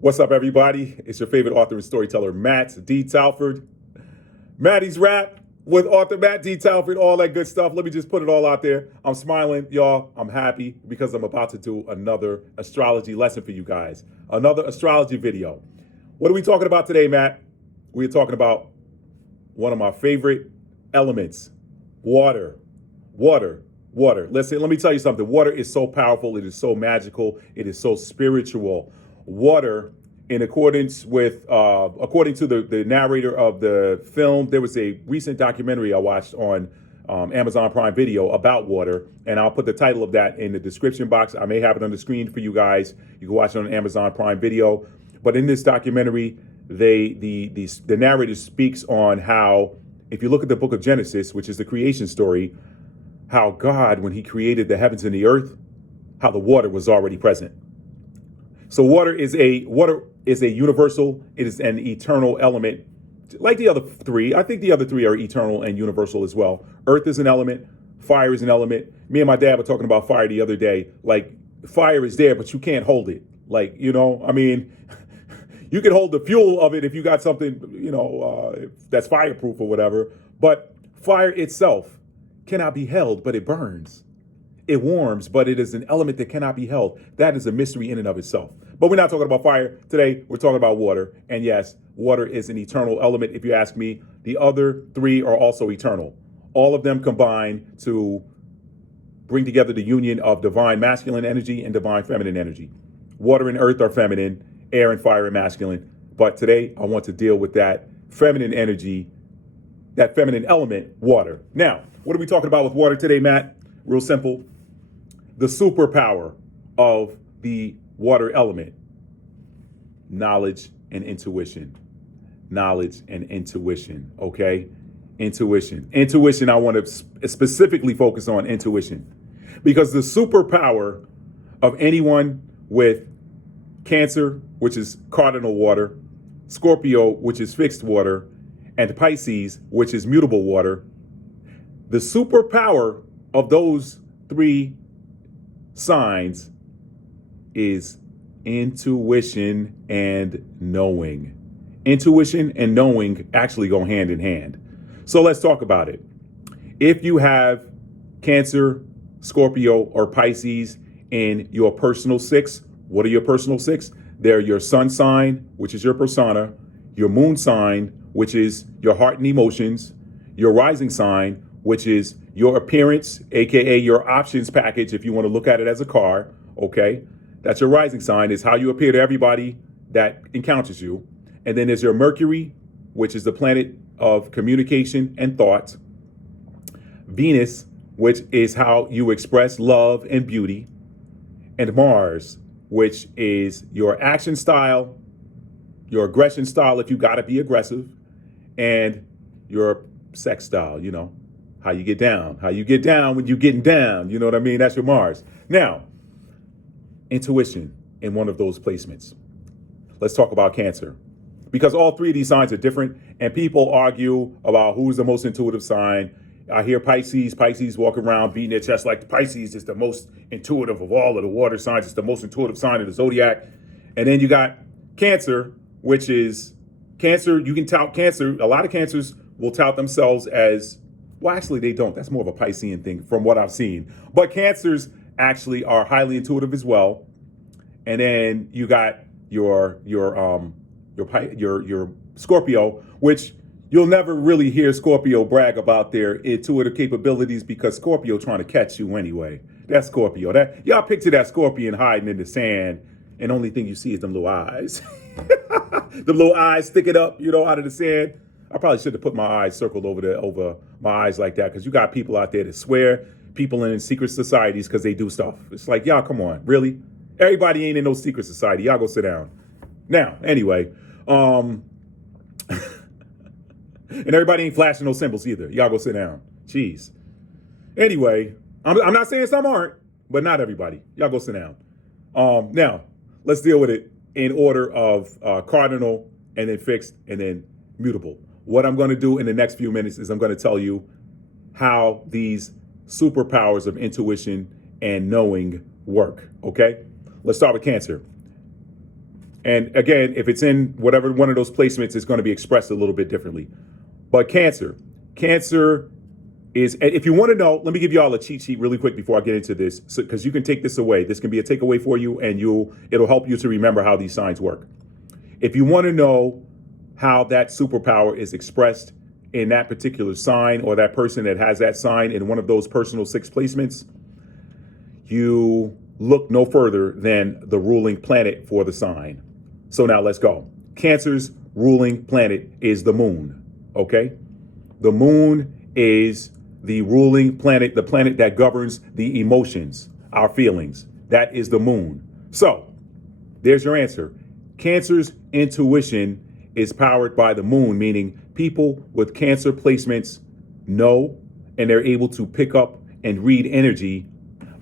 What's up, everybody? It's your favorite author and storyteller, Matt D. Talford. Maddie's Rap with author Matt D. Talford, all that good stuff. Let me just put it all out there. I'm smiling, y'all. I'm happy because I'm about to do another astrology lesson for you guys, another astrology video. What are we talking about today, Matt? We're talking about one of my favorite elements, water. Water. Listen, let me tell you something. Water is so powerful. It is so magical. It is so spiritual. Water, in accordance with, according to the narrator of the film, there was a recent documentary I watched on Amazon Prime Video about water, and I'll put the title of that in the description box. I may have it on the screen for you guys. You can watch it on Amazon Prime Video. But in this documentary, the narrator speaks on how, if you look at the book of Genesis, which is the creation story, how God, when he created the heavens and the earth, how the water was already present. So water is a universal, it is an eternal element. Like the other three, I think the other three are eternal and universal as well. Earth is an element, fire is an element. Me and my dad were talking about fire the other day. Like, fire is there, but you can't hold it. Like, you can hold the fuel of it if you got something, that's fireproof or whatever. But fire itself cannot be held, but it burns. It warms, but it is an element that cannot be held. That is a mystery in and of itself. But we're not talking about fire today. We're talking about water. And yes, water is an eternal element. If you ask me, the other three are also eternal. All of them combine to bring together the union of divine masculine energy and divine feminine energy. Water and earth are feminine, air and fire are masculine. But today I want to deal with that feminine energy, that feminine element, water. Now, what are we talking about with water today, Matt? Real simple. The superpower of the water element. Knowledge and intuition. Knowledge and intuition, okay? Intuition. Intuition, I want to specifically focus on intuition. Because the superpower of anyone with Cancer, which is cardinal water, Scorpio, which is fixed water, and Pisces, which is mutable water, the superpower of those three signs is intuition and knowing. Intuition and knowing actually go hand in hand. So let's talk about it. If you have Cancer, Scorpio, or Pisces in your personal six, what are your personal six? They're your sun sign, which is your persona, your moon sign, which is your heart and emotions, your rising sign, which is your appearance, aka your options package, if you want to look at it as a car, okay? That's your rising sign, is how you appear to everybody that encounters you. And then there's your Mercury, which is the planet of communication and thought. Venus, which is how you express love and beauty. And Mars, which is your action style, your aggression style if you gotta be aggressive, and your sex style, how you get down when you're getting down, you know what I mean? That's your Mars. Now, intuition in one of those placements. Let's talk about Cancer. Because all three of these signs are different, and people argue about who's the most intuitive sign. I hear Pisces walk around beating their chest like Pisces is the most intuitive of all of the water signs. It's the most intuitive sign of the zodiac. And then you got Cancer, which is Cancer. You can tout Cancer. A lot of Cancers will tout themselves as, well, actually they don't. That's more of a Piscean thing from what I've seen. But Cancers actually are highly intuitive as well. And then you got your Scorpio, which you'll never really hear Scorpio brag about their intuitive capabilities because Scorpio trying to catch you anyway. That's Scorpio. Y'all picture that scorpion hiding in the sand, and the only thing you see is them little eyes. The little eyes sticking up, out of the sand. I probably should have put my eyes circled over my eyes like that, because you got people out there that swear people in secret societies because they do stuff. It's like, y'all, come on, really? Everybody ain't in no secret society. Y'all go sit down. Now, anyway, and everybody ain't flashing no symbols either. Y'all go sit down. Jeez. Anyway, I'm not saying some aren't, but not everybody. Y'all go sit down. Now, let's deal with it in order of cardinal, and then fixed, and then mutable. What I'm going to do in the next few minutes is I'm going to tell you how these superpowers of intuition and knowing work, okay? Let's start with Cancer. And again, if it's in whatever one of those placements, it's going to be expressed a little bit differently. But Cancer is, if you want to know, let me give you all a cheat sheet really quick before I get into this, because you can take this away. This can be a takeaway for you, and it'll help you to remember how these signs work. If you want to know how that superpower is expressed in that particular sign, or that person that has that sign in one of those personal 6 placements, you look no further than the ruling planet for the sign. So now let's go. Cancer's ruling planet is the moon, okay? The moon is the ruling planet, the planet that governs the emotions, our feelings. That is the moon. So there's your answer. Cancer's intuition is powered by the moon, meaning people with Cancer placements know, and they're able to pick up and read energy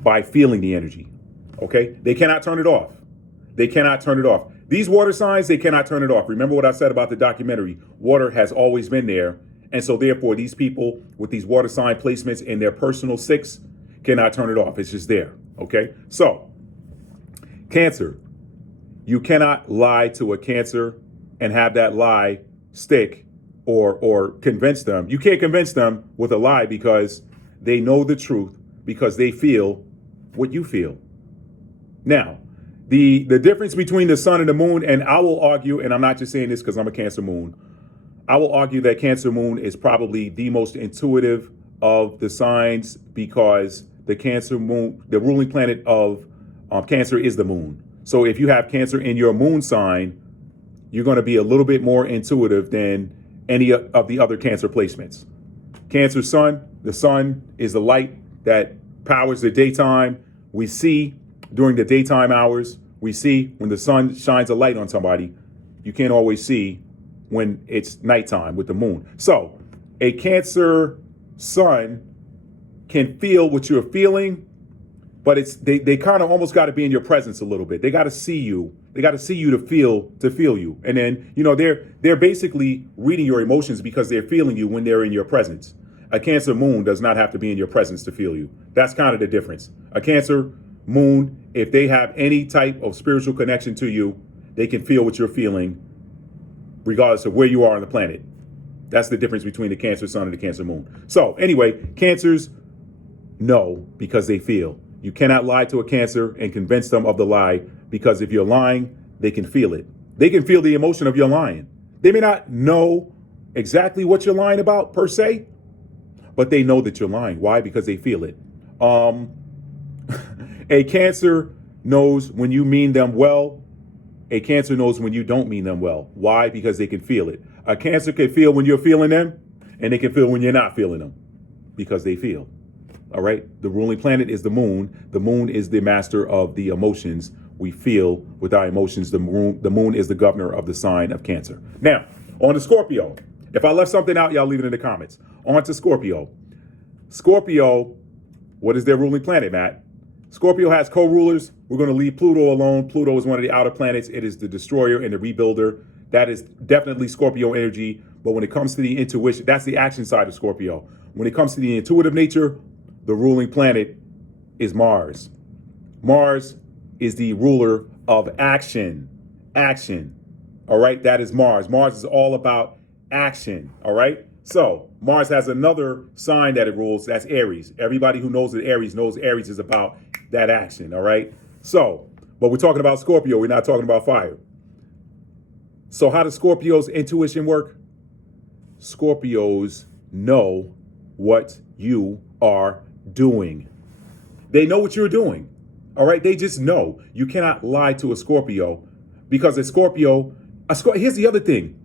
by feeling the energy. Okay? They cannot turn it off. They cannot turn it off. These water signs, they cannot turn it off. Remember what I said about the documentary? Water has always been there. And so therefore, these people with these water sign placements in their personal 6 cannot turn it off. It's just there. Okay? So, Cancer, you cannot lie to a Cancer and have that lie stick or convince them. You can't convince them with a lie because they know the truth, because they feel what you feel. Now, the difference between the sun and the moon, and I will argue, and I'm not just saying this because I'm a Cancer moon, I will argue that Cancer moon is probably the most intuitive of the signs, because the Cancer moon, the ruling planet of Cancer is the moon. So if you have Cancer in your moon sign, you're going to be a little bit more intuitive than any of the other Cancer placements. Cancer sun, the sun is the light that powers the daytime. We see during the daytime hours, we see when the sun shines a light on somebody. You can't always see when it's nighttime with the moon. So a Cancer sun can feel what you're feeling, but they kind of almost got to be in your presence a little bit. They got to see you. They got to see you to feel you. And then, they're basically reading your emotions because they're feeling you when they're in your presence. A Cancer moon does not have to be in your presence to feel you. That's kind of the difference. A Cancer moon, if they have any type of spiritual connection to you, they can feel what you're feeling regardless of where you are on the planet. That's the difference between the Cancer sun and the Cancer moon. So anyway, Cancers know because they feel. You cannot lie to a Cancer and convince them of the lie, because if you're lying, they can feel it. They can feel the emotion of your lying. They may not know exactly what you're lying about per se, but they know that you're lying. Why? Because they feel it. A Cancer knows when you mean them well. A Cancer knows when you don't mean them well. Why? Because they can feel it. A Cancer can feel when you're feeling them, and they can feel when you're not feeling them, because they feel. All right? The ruling planet is the moon. The moon is the master of the emotions. We feel with our emotions. The moon is the governor of the sign of Cancer. Now, on to Scorpio. If I left something out, y'all leave it in the comments. On to Scorpio. Scorpio, what is their ruling planet, Matt? Scorpio has co-rulers. We're going to leave Pluto alone. Pluto is one of the outer planets. It is the destroyer and the rebuilder. That is definitely Scorpio energy. But when it comes to the intuition, that's the action side of Scorpio. When it comes to the intuitive nature, the ruling planet is Mars. Mars is the ruler of action. Action. All right? That is Mars. Mars is all about action. All right? So Mars has another sign that it rules. That's Aries. Everybody who knows that Aries knows Aries is about that action. All right? So, but we're talking about Scorpio. We're not talking about fire. So how does Scorpio's intuition work? Scorpios know what you are doing. They know what you're doing. All right? They just know. You cannot lie to a Scorpio, because a Scorpio, here's the other thing.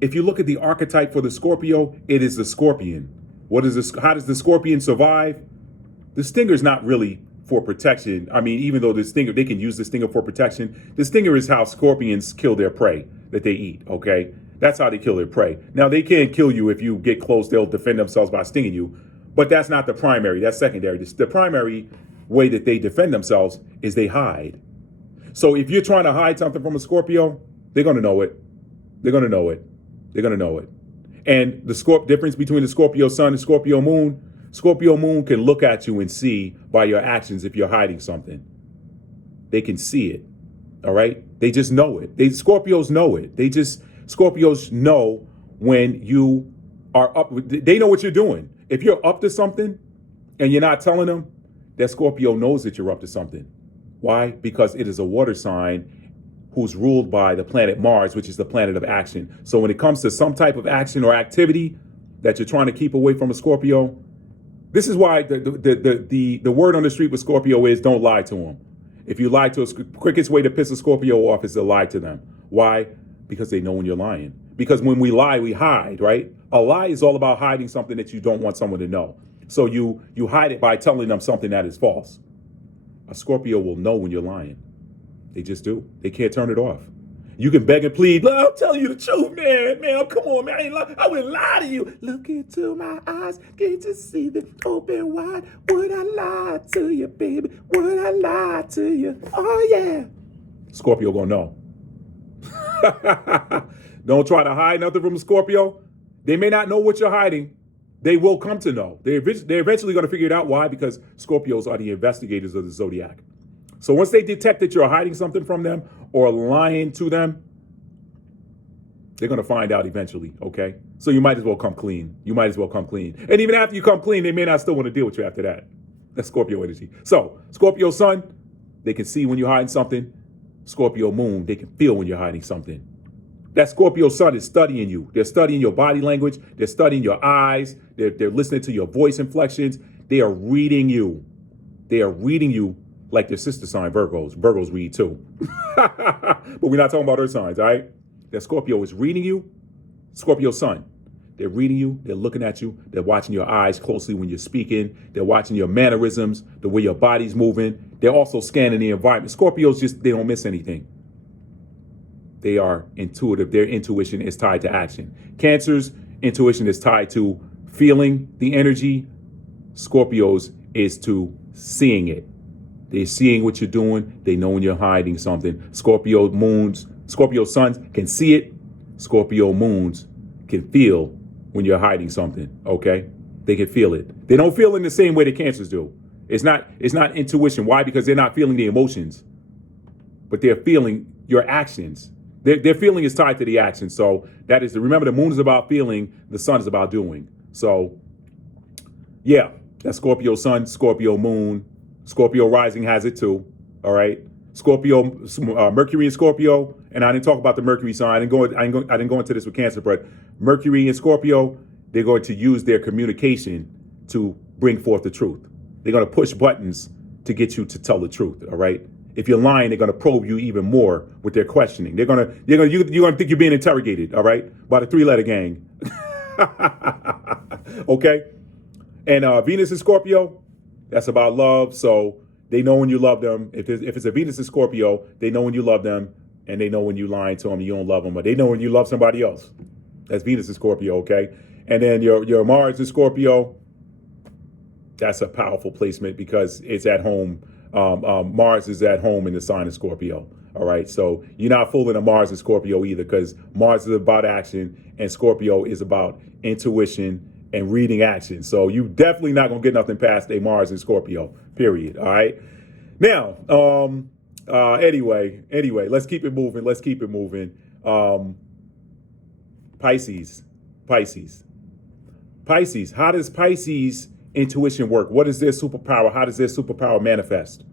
If you look at the archetype for the Scorpio, it is the scorpion. What is this? How does the scorpion survive? The stinger is not really for protection. I mean, even though the stinger, they can use the stinger for protection. The stinger is how scorpions kill their prey that they eat. Okay? That's how they kill their prey. Now, they can't kill you if you get close. They'll defend themselves by stinging you. But that's not the primary. That's secondary. The primary way that they defend themselves is they hide. So if you're trying to hide something from a Scorpio, they're going to know it. They're going to know it. They're going to know it. And the difference between the Scorpio sun and Scorpio moon can look at you and see by your actions if you're hiding something. They can see it. All right. They just know it. Scorpios know it. Scorpios know when you are up. They know what you're doing. If you're up to something and you're not telling them, that Scorpio knows that you're up to something. Why? Because it is a water sign who's ruled by the planet Mars, which is the planet of action. So when it comes to some type of action or activity that you're trying to keep away from a Scorpio, this is why the word on the street with Scorpio is don't lie to them. If you lie to us, quickest way to piss a Scorpio off is to lie to them. Why? Because they know when you're lying. Because when we lie, we hide, right? A lie is all about hiding something that you don't want someone to know. So you hide it by telling them something that is false. A Scorpio will know when you're lying. They just do. They can't turn it off. You can beg and plead. Look, I'm telling you the truth, man. Man, come on, man. I wouldn't lie to you. Look into my eyes. Get to see them open wide. Would I lie to you, baby? Would I lie to you? Oh, yeah. Scorpio gonna know. Don't try to hide nothing from a Scorpio. They may not know what you're hiding. They will come to know. They're eventually going to figure it out. Why? Because Scorpios are the investigators of the zodiac. So once they detect that you're hiding something from them or lying to them, they're going to find out eventually, okay? So you might as well come clean. And even after you come clean, they may not still want to deal with you after that. That's Scorpio energy. So Scorpio sun, they can see when you're hiding something. Scorpio moon, they can feel when you're hiding something. That Scorpio sun is studying you. They're studying your body language. They're studying your eyes. They're listening to your voice inflections. They are reading you. They are reading you like their sister sign, Virgos. Virgos read too. But we're not talking about earth signs, all right? That Scorpio is reading you. Scorpio sun. They're reading you. They're looking at you. They're watching your eyes closely when you're speaking. They're watching your mannerisms, the way your body's moving. They're also scanning the environment. Scorpios they don't miss anything. They are intuitive. Their intuition is tied to action. Cancer's intuition is tied to feeling the energy. Scorpios is to seeing it. They're seeing what you're doing. They know when you're hiding something. Scorpio suns can see it. Scorpio moons can feel when you're hiding something, okay? They can feel it. They don't feel in the same way that Cancers do. It's not intuition. Why? Because they're not feeling the emotions, but they're feeling your actions. Their feeling is tied to the action. So that is remember the moon is about feeling, the sun is about doing. So yeah, that's Scorpio sun, Scorpio moon, Scorpio rising has it too. All right. Scorpio, Mercury and Scorpio, and I didn't talk about the Mercury sign. I didn't go into this with Cancer, but Mercury and Scorpio, they're going to use their communication to bring forth the truth. They're going to push buttons to get you to tell the truth. All right. If you're lying, they're going to probe you even more with their questioning. You're going to think you're being interrogated. All right, by the 3-letter gang. Okay. And Venus and Scorpio, that's about love. So they know when you love them. If it's a Venus and Scorpio, they know when you love them, and they know when you lying to them, you don't love them, but they know when you love somebody else. That's Venus and Scorpio, okay? And then your Mars and Scorpio, that's a powerful placement because it's at home. Mars is at home in the sign of Scorpio, all right? So you're not fooling a Mars and Scorpio either because Mars is about action and Scorpio is about intuition and reading action. So you definitely not going to get nothing past a Mars and Scorpio, period, all right? Now, anyway, let's keep it moving. Pisces. How does Pisces intuition work? What is their superpower? How does their superpower manifest?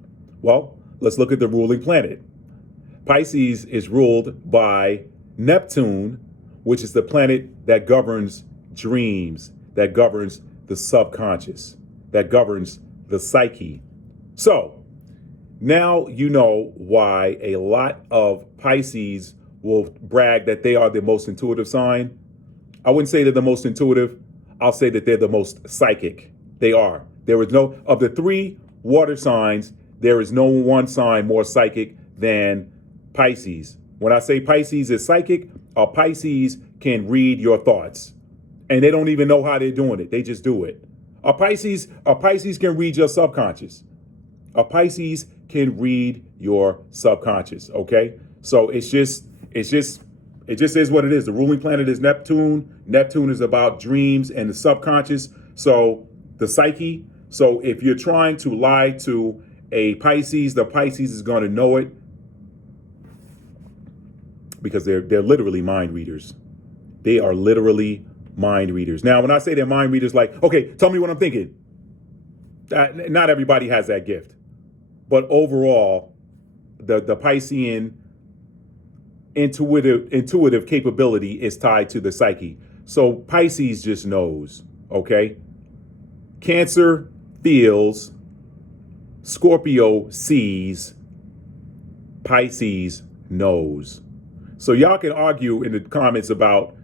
Well, let's look at the ruling planet. Pisces is ruled by Neptune, which is the planet that governs dreams, that governs the subconscious, that governs the psyche. So now you know why a lot of Pisces will brag that they are the most intuitive sign. I wouldn't say they're the most intuitive. I'll say that they're the most psychic. They are. There is no, of the 3 water signs, there is no one sign more psychic than Pisces. When I say Pisces is psychic, a Pisces can read your thoughts. And they don't even know how they're doing it. They just do it. A Pisces can read your subconscious. A Pisces can read your subconscious, okay? So it just is what it is. The ruling planet is Neptune. Neptune is about dreams and the subconscious. So the psyche. So if you're trying to lie to a Pisces, the Pisces is going to know it. because they're literally mind readers. They are literally mind readers. Now, when I say they're mind readers, like, okay, tell me what I'm thinking. Not everybody has that gift. But overall, the Piscean intuitive capability is tied to the psyche. So Pisces just knows, okay? Cancer feels, Scorpio sees, Pisces knows. So y'all can argue in the comments about,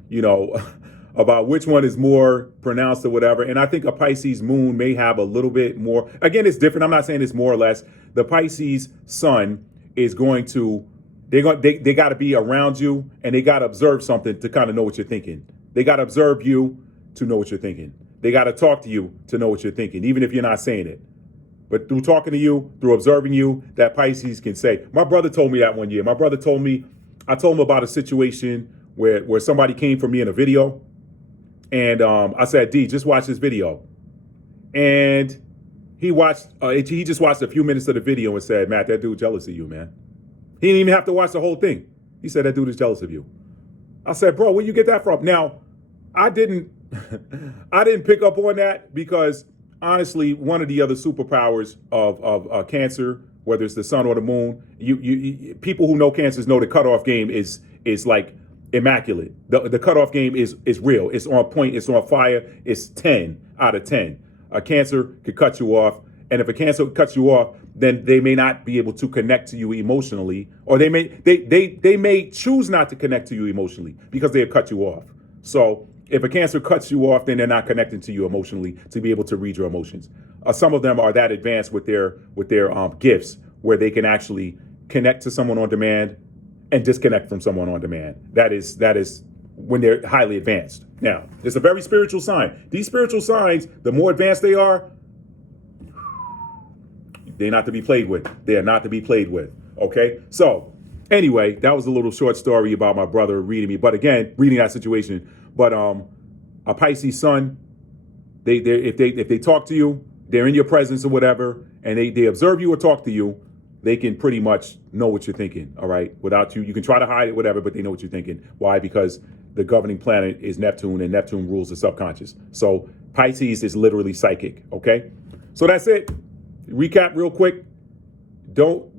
about which one is more pronounced or whatever. And I think a Pisces moon may have a little bit more. Again, it's different. I'm not saying it's more or less. The Pisces sun is going to, they got to be around you, and they got to observe something to kind of know what you're thinking. They got to observe you to know what you're thinking. They got to talk to you to know what you're thinking, even if you're not saying it. But through talking to you, through observing you, that Pisces can say. My brother told me that one year. My brother told me, I told him about a situation where somebody came for me in a video. And I said, D, just watch this video. And he just watched a few minutes of the video and said, Matt, that dude jealous of you, man. He didn't even have to watch the whole thing. He said, that dude is jealous of you. I said, bro, where you get that from? Now, I didn't pick up on that because honestly, one of the other superpowers of Cancer, whether it's the sun or the moon, you people who know Cancers know the cutoff game is like immaculate. The cutoff game is real. It's on point. It's on fire. It's 10 out of 10. A Cancer could cut you off. And if a Cancer cuts you off, then they may not be able to connect to you emotionally, or they may choose not to connect to you emotionally because they have cut you off. So if a Cancer cuts you off, then they're not connecting to you emotionally to be able to read your emotions. Some of them are that advanced with their gifts where they can actually connect to someone on demand and disconnect from someone on demand. That is when they're highly advanced. Now, it's a very spiritual sign. These spiritual signs, the more advanced they are, they're not to be played with. They are not to be played with. Okay? So, anyway, that was a little short story about my brother reading me. But again, reading that situation. But a Pisces sun, if they talk to you, they're in your presence or whatever, and they observe you or talk to you, they can pretty much know what you're thinking, all right? Without you, you can try to hide it, whatever, but they know what you're thinking. Why? Because the governing planet is Neptune, and Neptune rules the subconscious. So Pisces is literally psychic, okay? So that's it. Recap real quick. Don't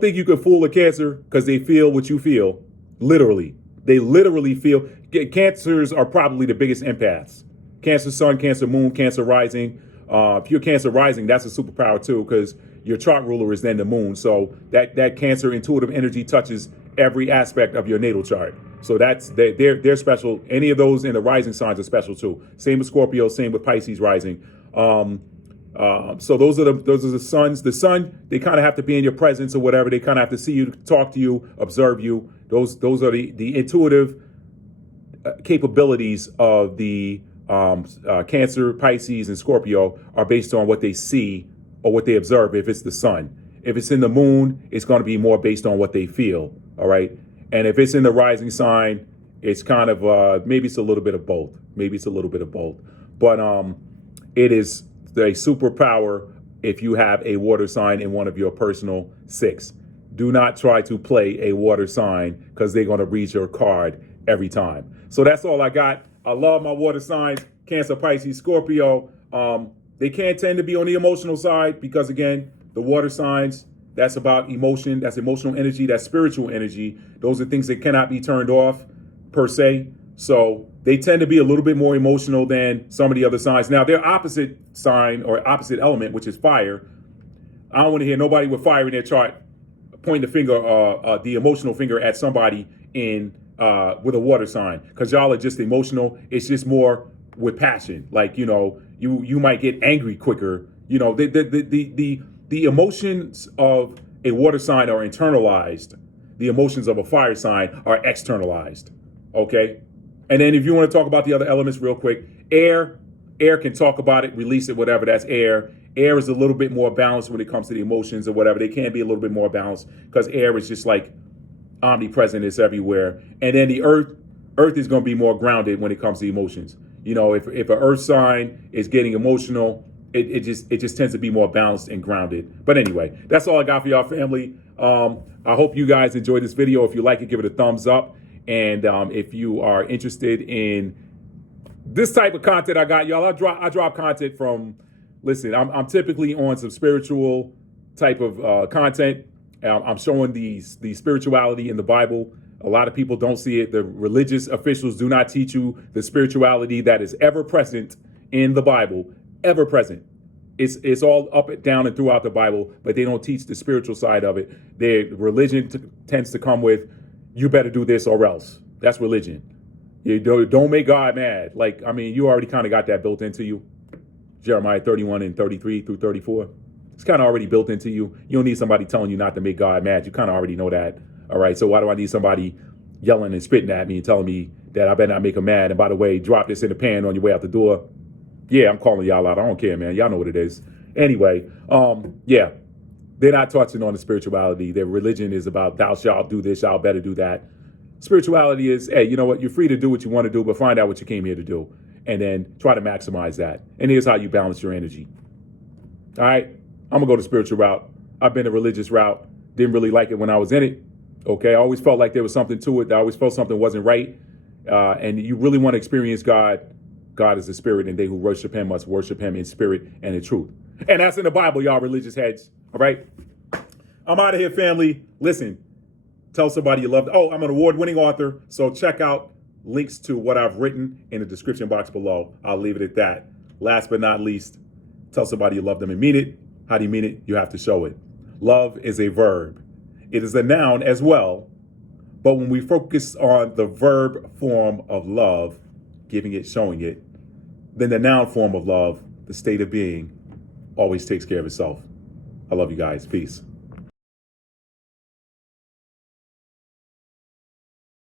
think you can fool a Cancer because they feel what you feel. Literally. They literally feel. Cancers are probably the biggest empaths. Cancer sun, Cancer moon, Cancer rising. If you're Cancer rising, that's a superpower too, because your chart ruler is then the moon. So that Cancer intuitive energy touches every aspect of your natal chart. So they're special. Any of those in the rising signs are special too. Same with Scorpio, same with Pisces rising. So those are the suns. The sun, they kind of have to be in your presence or whatever. They kind of have to see you, talk to you, observe you. Those are the intuitive capabilities of the Cancer, Pisces, and Scorpio are based on what they see or what they observe. If it's the sun, if it's in the moon, it's going to be more based on what they feel. All right, and if it's in the rising sign, it's kind of maybe it's a little bit of both. Maybe it's a little bit of both, but it is a superpower if you have a water sign in one of your personal 6. Do not try to play a water sign because they're going to read your card every time. So that's all I got. I love my water signs, Cancer, Pisces, Scorpio. They can tend to be on the emotional side because, again, the water signs, that's about emotion. That's emotional energy. That's spiritual energy. Those are things that cannot be turned off per se. So they tend to be a little bit more emotional than some of the other signs. Now, their opposite sign or opposite element, which is fire, I don't want to hear nobody with fire in their chart point the finger, the emotional finger at somebody with a water sign, because y'all are just emotional. It's just more with passion. Like, you might get angry quicker. The emotions of a water sign are internalized. The emotions of a fire sign are externalized. Okay. And then if you want to talk about the other elements real quick, air can talk about it, release it, whatever. That's air. Air is a little bit more balanced when it comes to the emotions or whatever. They can be a little bit more balanced because air is just like omnipresent. It's everywhere. And then the earth is going to be more grounded when it comes to emotions. If an earth sign is getting emotional, it just tends to be more balanced and grounded. But anyway, that's all I got for y'all, family. I hope you guys enjoyed this video. If you like it, give it a thumbs up. And if you are interested in this type of content I got, y'all, I drop content from, listen, I'm typically on some spiritual type of content. I'm showing the spirituality in the Bible. A lot of people don't see it. The religious officials do not teach you the spirituality that is ever present in the Bible, ever present. It's all up and down and throughout the Bible, but they don't teach the spiritual side of it. Their religion tends to come with, you better do this or else. That's religion. You don't make God mad. Like, I mean, you already kind of got that built into you. Jeremiah 31 and 33 through 34. It's kind of already built into you. You don't need somebody telling you not to make God mad. You kind of already know that. All right. So why do I need somebody yelling and spitting at me and telling me that I better not make him mad? And by the way, drop this in the pan on your way out the door. Yeah, I'm calling y'all out. I don't care, man. Y'all know what it is. Anyway, yeah, they're not touching on the spirituality. Their religion is about thou shalt do this, y'all better do that. Spirituality is, hey, you know what? You're free to do what you want to do, but find out what you came here to do. And then try to maximize that. And here's how you balance your energy. All right, I'm going to go the spiritual route. I've been a religious route. Didn't really like it when I was in it. Okay, I always felt like there was something to it. I always felt something wasn't right. And you really want to experience God. God is the spirit, and they who worship him must worship him in spirit and in truth. And that's in the Bible, y'all religious heads. All right? I'm out of here, family. Listen, tell somebody you love. Oh, I'm an award-winning author, so check out links to what I've written in the description box below. I'll leave it at that. Last but not least, tell somebody you love them and mean it. How do you mean it? You have to show it. Love is a verb. It is a noun as well, but when we focus on the verb form of love, giving it, showing it, then the noun form of love, the state of being, always takes care of itself. I love you guys. Peace.